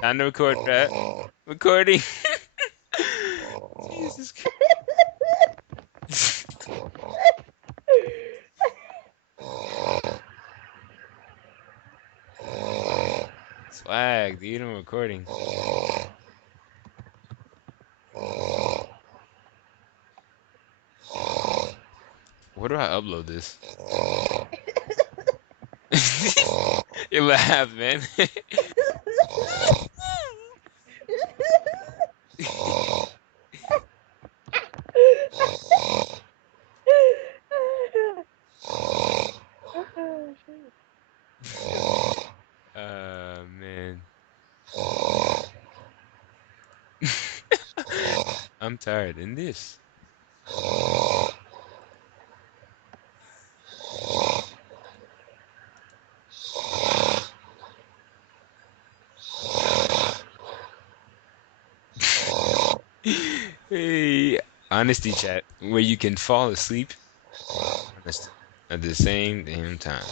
Time to record, Pat. Recording. Jesus Christ. Swag, dude, I'm recording. Where do I upload this? You laugh, man. Man. I'm tired. In this. Hey, honesty chat, where you can fall asleep honest at the same damn time.